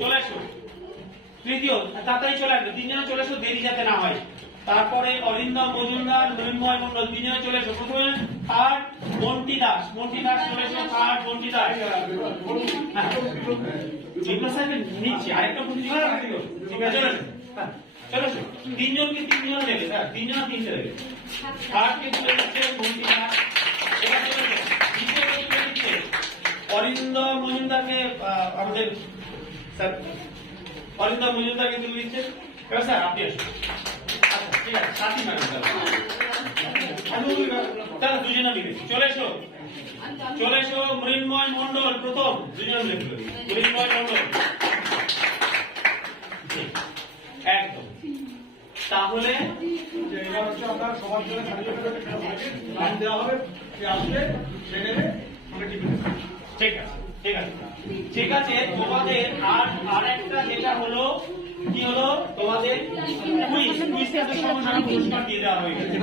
চলে এসো। তৃতীয়, তাড়াতাড়ি চলে আসবে, তিনজনে চলে এসো, দেরি যাতে না হয়। তারপরে অরিন্দম মজুমদার, মৃন্ময় মন্ডল, তিনজনে চলে এসো। প্রথমে থার্ড মন্টি দাস, চলে এসো। থার্ড মন্টি দাস, নিচ্ছি আরেকটা ঠিক আছে, চলে এসো। তিনজনকে তিনজন দেবে, তিনজন তিনটে দেবে। থার্ডকে তুলে দিচ্ছে মন্টি দাস। এবার চলে এসো। দ্বিতীয়কে তুলে দিচ্ছে অরিন্দম মজুমদারকে, আমাদের স্যার অরিন্দম মজুমদারকে তুলে দিচ্ছে। এবার স্যার আপনি আসুন। আচ্ছা ঠিক আছে, সাথী ম্যাডাম তাহলে দুজনে মিলে চলে এসো। চলে এসো মৃন্ময় মন্ডল প্রথম, দুজনে মিলে মৃন্ময় মন্ডল একদম। তাহলে এবার হচ্ছে আপনার সবার জন্য নাম দেওয়া হবে, সে আসবে, সে নেবে, আমরা টিভি ঠিক আছে, ঠিক আছে, ঠিক আছে। তোমাদের আর একটা যেটা হলো, কি হলো তোমাদের কুইজ, কুইজটাতে সমস্যা পুরস্কার দিয়ে দেওয়া হয়ে গেছে।